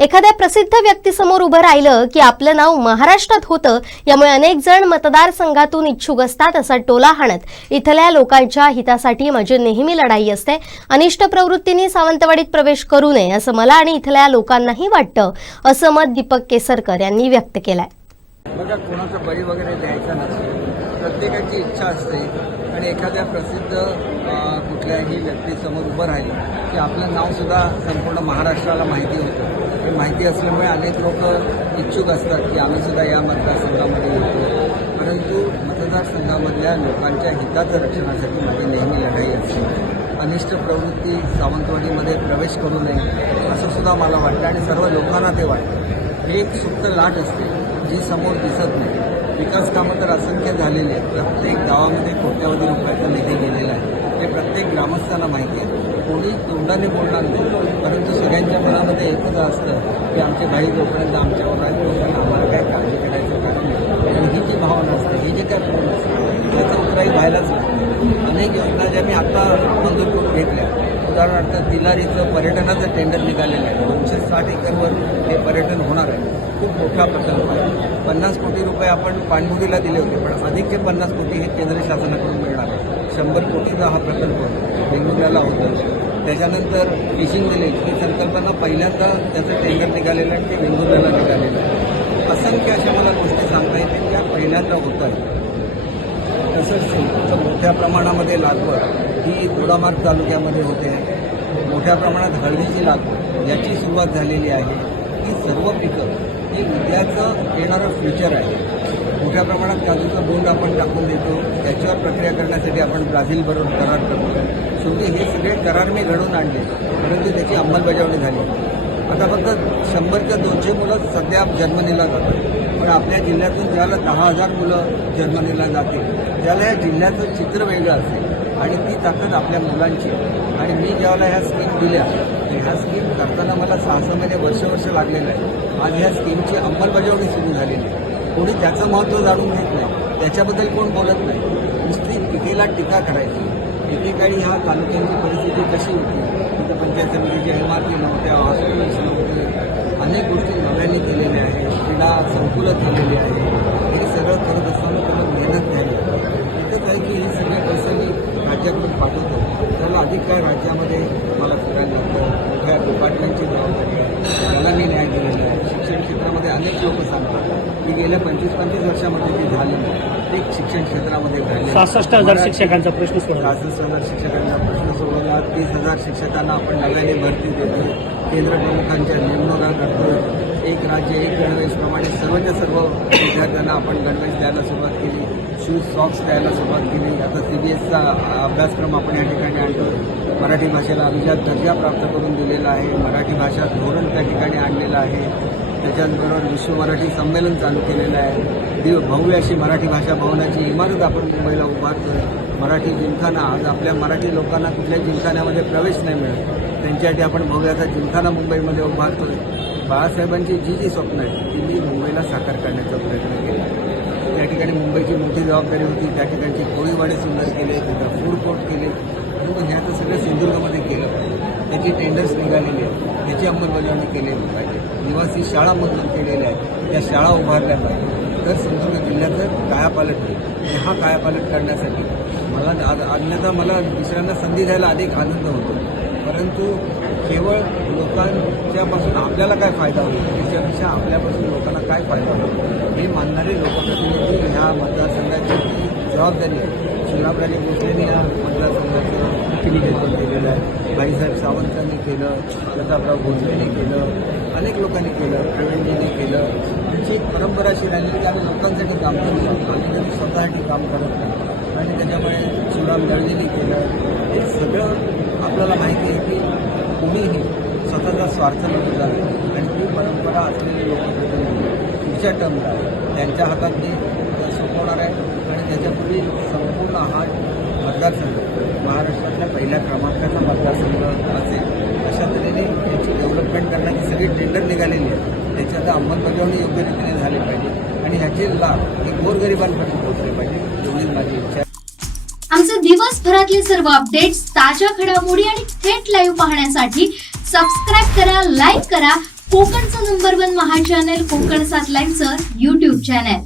एखाद्या प्रसिद्ध व्यक्तीसमोर उभं राहिलं की आपलं नाव महाराष्ट्रात होतं, यामुळे अनेक जण मतदारसंघातून इच्छुक असतात असा टोला हाणत इथल्या लोकांच्या हितासाठी माझी नेहमी लढाई असते. अनिष्ट प्रवृत्तींनी सावंतवाडीत प्रवेश करू नये असं मला आणि इथल्या लोकांनाही वाटतं, असं मत दीपक केसरकर यांनी व्यक्त केलंय. बघा, कोणाचा बळी वगैरे द्यायचा नसतो. प्रत्येकाची इच्छा असते आणि एखाद्या प्रसिद्ध कुठल्याही व्यक्तीसमोर उभं राहिलं की आपलं नावसुद्धा संपूर्ण महाराष्ट्राला माहिती होतं. हे माहिती असल्यामुळे अनेक लोक इच्छुक असतात की आम्हीसुद्धा या मतदारसंघामध्ये येतो. परंतु मतदारसंघामधल्या लोकांच्या हिताचं रक्षणासाठी माझी नेहमी लढाई असते. अनिष्ट प्रवृत्ती सावंतवाडीमध्ये प्रवेश करू नये असं सुद्धा मला वाटतं आणि सर्व लोकांना ते वाटतं. ही एक सुप्त लाट असते जी समोर दिसत नाही. विकास कामं तर असंख्य झालेली आहेत. प्रत्येक गावामध्ये कोट्यावधी रुपयाचा निधी गेलेला आहे. ते प्रत्येक ग्रामस्थांना माहिती आहे. कोणी तोंडाने बोलणार नाही, परंतु सगळ्यांच्या मनामध्ये एकच असतं की आमचे भाई जोपर्यंत आमच्यावर आहे तोपर्यंत आम्हाला काय काळजी करायचं कारण नाही. ही जी भावना असते, ही जे काय प्रेम असतं त्याचं उत्तरही व्हायलाच नाही. अनेक योजना ज्या मी आता मंजूर करून घेतल्या, उदाहरणार्थ तिलारीचं पर्यटनाचं टेंडर निघालेलं आहे. 260 एकरवर हे पर्यटन होणार आहे. खूप मोठा प्रकल्प आहे. 50 कोटी रुपये आपण पाणबुडीला दिले होते, पण अधिकचे 50 कोटी हे केंद्र शासनाकडून मिळणार आहे. 100 कोटीचा हा प्रकल्प वेंगुर्ल्याला होता. त्याच्यानंतर फिशिंग विलेज ही संकल्पना पहिल्यांदा त्याचं टेंडर निघालेलं आहे, ते वेंगुर्ल्याला निघालेलं आहे. असंख्य अशा मला गोष्टी सांगता येतील त्या पहिल्यांदा होत आहेत. तसंच मोठ्या प्रमाणामध्ये लागवड ही दोडामार्ग तालुक्यामध्ये होते. मोठ्या प्रमाणात हळदीची लागवड याची सुरुवात झालेली आहे. ही सर्व पिकं ही उद्याचं येणारं फ्युचर आहे. मोठ्या प्रमाणात काजूचं बोंड आपण टाकून देतो. त्याच्यावर प्रक्रिया करण्यासाठी आपण ब्राझीलबरोबर करार करतो. शेवटी हे सगळे करार मी घडवून आणले, परंतु त्याची अंमलबजावणी झाली. आता फक्त 100 ते 200 मुलं सध्या जर्मनीला जातात, पण आपल्या जिल्ह्यातून ज्याला 10,000 मुलं जर्मनीला जातील त्याला या जिल्ह्याचं चित्र वेगळं असेल आणि ती ताकद आपल्या मुलांची. आणि मी ज्यावेळेला ह्या स्कीम दिल्या, ह्या स्कीम करताना मला 6 महिने वर्ष लागलेलं आहे. आज ह्या स्कीमची अंमलबजावणी सुरू झालेली आहे. कोणी त्याचं महत्त्व जाणून घेत नाही, त्याच्याबद्दल कोण बोलत नाही. नुसती पिकेला टीका करायची. एकेकाळी ह्या तालुक्यांची परिस्थिती कशी होती, तिथं पंचायत समितीच्या इमारती नव्हत्या, हॉस्पिटल्स नव्हते, अनेक गोष्टी नव्याने केलेल्या आहेत, क्रीडा संकुलं केलेली आहे. हे सगळं करत असताना त्याला मेहनत घ्यावी लागते. एकच आहे की हे सगळे पैसे मी राज्याकडून पाठवतो, त्याला अधिक काय राज्यामध्ये मला फिरायला लागतं. मोठ्या डिपार्टमेंटची जबाबदारी आहे, त्याला मी न्याय दिलेला आहे. शिक्षण क्षेत्रामध्ये अनेक लोक सांगतात की गेल्या 25-25 वर्षामध्ये जे झालेलं ते शिक्षण क्षेत्रामध्ये झाले. 66,000 शिक्षकांचा प्रश्न सोडला. 66,000 शिक्षकांचा प्रश्न सोडवला. 30,000 शिक्षकांना आपण नव्याने भरती देतो. केंद्र प्रमुखांच्या नेमणुका करतो. एक राज्य एक गणवेशप्रमाणे सर्वच्या सर्व विद्यार्थ्यांना आपण गणवेश द्यायला सुरुवात केली. शूज सॉक्स द्यायला सुरुवात केली. आता CBSचा अभ्यासक्रम आपण या ठिकाणी आणतो. मराठी भाषेला अभिजात दर्जा प्राप्त करून दिलेला आहे. मराठी भाषा धोरण त्या ठिकाणी आणलेलं आहे. त्याच्याचबरोबर विश्व मराठी संमेलन चालू केलेलं आहे. भव्य अशी मराठी भाषा भवनाची इमारत आपण मुंबईला उभारतोय. मराठी जिमखाना, आज आपल्या मराठी लोकांना कुठल्याही जिमखान्यामध्ये प्रवेश नाही मिळत, त्यांच्यासाठी आपण भव्याचा जिमखाना मुंबईमध्ये उभारतोय. बाळासाहेबांची जी स्वप्न आहेत ती मी मुंबईला साकार करण्याचा प्रयत्न केला. त्या ठिकाणी मुंबईची मोठी जबाबदारी होती. त्या ठिकाणची कोळीवाडे सुंदर केले, तिथं फूड कोर्ट केले. परंतु ह्याचं सगळं सिंधुदुर्गमध्ये केलं पाहिजे. त्याची टेंडर्स निघालेली आहेत, त्याची अंमलबजावणी केलेली पाहिजे. निवासी शाळा मंजूर केलेल्या आहेत, त्या शाळा उभारल्या पाहिजे. तर सिंधुदुर्ग जिल्ह्याचं कायापालट होईल. हा कायापालट करण्यासाठी अन्यथा मला दुसऱ्यांना संधी द्यायला अधिक आनंद होतो. परंतु केवळ लोकांच्यापासून आपल्याला काय फायदा होईल त्याच्यापेक्षा आपल्यापासून लोकांना काय फायदा होईल हे मानणारे लोकप्रतिनिधी ह्या मतदारसंघाची जबाबदारी आहे. शिवरामराजे भोसलेंनी या मतदारसंघाचं प्रतिनिधित्व केलेलं आहे. भाईसाहेब सावंतांनी केलं, प्रतापराव भोसलेंनी केलं, अनेक लोकांनी केलं, प्रवीणजींनी केलं. त्यांची एक परंपरा अशी राहिली की आम्ही लोकांसाठी काम करतो, आम्ही कधी स्वतःसाठी काम करत नाही. आणि त्याच्यामुळे शिवराम दळवींनी केलं. हे सगळं आपल्याला माहिती आहे की कोणीही स्वतःचा स्वार्थ नको झाला आणि ती परंपरा असलेले लोकप्रतिनिधी पुढच्या टर्मला त्यांच्या हातात ते सोपवणार आहे. आणि त्याच्यापूर्वी संपूर्ण हा मतदारसंघ महाराष्ट्रातल्या पहिल्या क्रमांकाचा मतदारसंघ असेल. अशा तऱ्हेने याची डेव्हलपमेंट करण्याची सगळी टेंडर निघालेली आहे. त्याच्यात अंमलबजावणी योग्य रीतीने झाली पाहिजे आणि ह्याचे लाभ हे गोरगरिबांपर्यंत पोहोचले पाहिजे, एवढीच माझी इच्छा आहे. आमचे दिवसभरातले सर्व अपडेट्स, ताज्या घडामोडी आणि थेट लाईव्ह पाहण्यासाठी सबस्क्राईब करा, लाईक करा, कोकणचं नंबर 1 महा चॅनल कोकण 7 लाईव्हचं युट्यूब चॅनल.